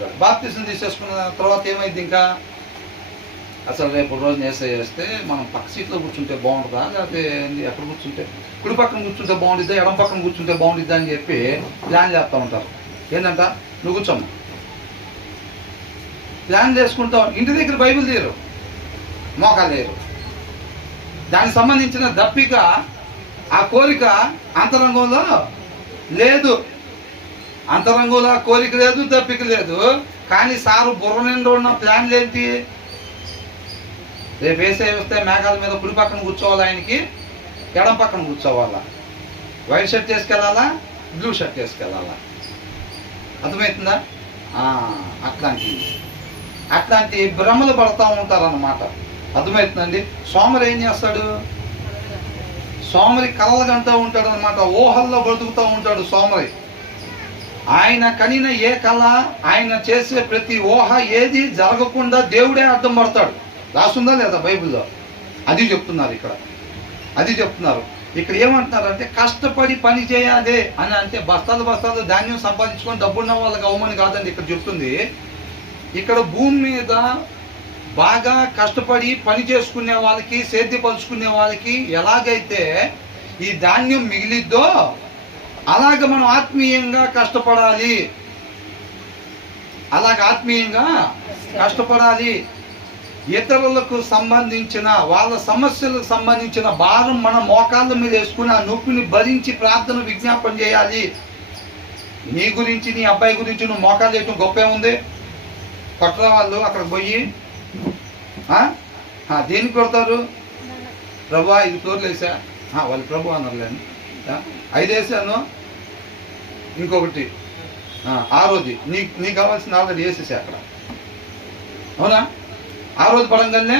తీసుకుంటాడు. బాప్తిసం తీసేసుకున్న తర్వాత ఏమైంది? ఇంకా అసలు రేపు రోజున ఏసై వేస్తే మనం పక్క సీట్లో కూర్చుంటే బాగుంటుందా, లేకపోతే ఎక్కడ కూర్చుంటే, కుడి పక్కన కూర్చుంటే బాగుంటుందా, ఎడం పక్కన కూర్చుంటే బాగుంటుందా అని చెప్పి ప్లాన్ చేస్తూ ఉంటారు. ఏంటంట, నువ్వు కూర్చోమ్మ, ప్లాన్ చేసుకుంటాం. ఇంటి దగ్గర బైబిల్ తీయరు, మోకాలు లేరు. దానికి సంబంధించిన దప్పిక, ఆ కోరిక అంతరంగంలో లేదు. అంతరంగంలో కోరిక లేదు, దప్పిక లేదు. కానీ సారు బుర్ర నిండా ఉన్న ప్లాన్లు ఏంటి? రేపు వేసే వస్తే మేఘాల మీద కుడి పక్కన కూర్చోవాలి, ఆయనకి ఎడం పక్కన కూర్చోవాలా, వైట్ షర్ట్ వేసుకెళ్ళాలా, బ్లూ షర్ట్ వేసుకెళ్ళాలా. అర్థమవుతుందా? అట్లాంటి భ్రమలు పడుతూ ఉంటారన్నమాట. అర్థమవుతుందండి? సోమరి ఏం చేస్తాడు? సోమరి కలలు కంటూ ఉంటాడు అనమాట, ఊహల్లో బ్రతుకుతూ ఉంటాడు సోమరి. ఆయన కనిన ఏ కళ, ఆయన చేసే ప్రతి ఊహ ఏది జరగకుండా దేవుడే అడ్డం పడతాడు. రాసుందా లేదా బైబిల్లో? అది చెప్తున్నారు ఇక్కడ. ఇక్కడ ఏమంటున్నారంటే కష్టపడి పని చేయాలి అని. అంటే బస్తాలు ధాన్యం సంపాదించుకొని డబ్బున్న వాళ్ళకి అవమని కాదండి ఇక్కడ చెప్తుంది. ఇక్కడ భూమి మీద బాగా కష్టపడి పని చేసుకునే వాళ్ళకి, సేద్యపరుచుకునే వాళ్ళకి ఎలాగైతే ఈ ధాన్యం మిగిలిద్దో అలాగ మనం ఆత్మీయంగా కష్టపడాలి. ఇతరులకు సంబంధించిన వాళ్ళ సమస్యలకు సంబంధించిన భారం మన మోకాళ్ళ మీద వేసుకుని ఆ నొప్పిని భరించి ప్రార్థన విజ్ఞాపన చేయాలి. నీ గురించి, నీ అబ్బాయి గురించి నువ్వు మోకాలు వేయటం గొప్ప ఏముంది? కొట్ట వాళ్ళు అక్కడ పోయి దేనికి కొడతారు? ప్రభు 5 ఫ్లోర్లు వేసా, వాళ్ళు ప్రభు అన్నారులేని 5 వేసాను, ఇంకొకటి 6ది నీకు కావాల్సిన ఆల్రెడీ వేసేసా అక్కడ. అవునా? 6ది పడంగానే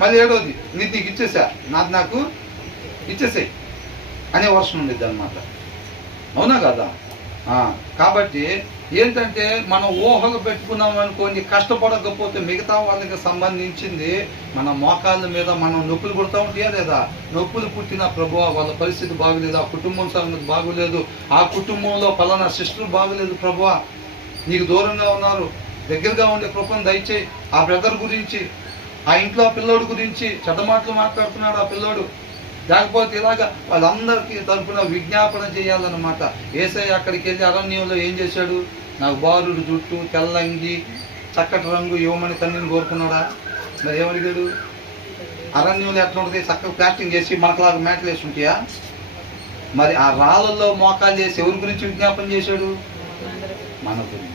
మళ్ళీ 7వది నీకు ఇచ్చేసా, నాకు ఇచ్చేసాయి అనే వర్షం ఉండేది అనమాట. అవునా కదా? కాబట్టి ఏంటంటే మనం ఊహలు పెట్టుకున్నాం అనుకోండి, కష్టపడకపోతే మిగతా వాళ్ళకి సంబంధించింది మన మోకాళ్ళ మీద మనం నొప్పులు పుడతా ఉంటాయా లేదా? నొప్పులు పుట్టిన ప్రభువా వాళ్ళ పరిస్థితి బాగలేదు, ఆ కుటుంబం సంగతి బాగోలేదు, ఆ కుటుంబంలో పలానా సిస్టర్ బాగలేదు ప్రభువా, నీకు దూరంగా ఉన్నారు, దగ్గరగా ఉండే కృపను దయచేయి. ఆ బ్రదర్ గురించి, ఆ ఇంట్లో పిల్లోడు గురించి చెడ్డ మాటలు మాట్లాడుతున్నాడు ఆ పిల్లోడు, లేకపోతే ఇలాగా వాళ్ళందరికీ తరఫున విజ్ఞాపన చేయాలన్నమాట. యేసయ్య అక్కడికి వెళ్ళి అరణ్యంలో ఏం చేశాడు? నాకు బారుడు జుట్టు, తెల్లంగి, చక్కటి రంగు ఇవ్వమని తండ్రిని కోరుకున్నాడా? మరి ఏమడిగాడు? అరణ్యంలో ఎట్లా ఉంటుంది? చక్కగా ప్లాస్టింగ్ చేసి మనకులాగా మేటలు వేసి ఉంటాయా? మరి ఆ రాళ్ళల్లో మోకాలు చేసి ఎవరి గురించి విజ్ఞాపన చేశాడు? మన గురించి.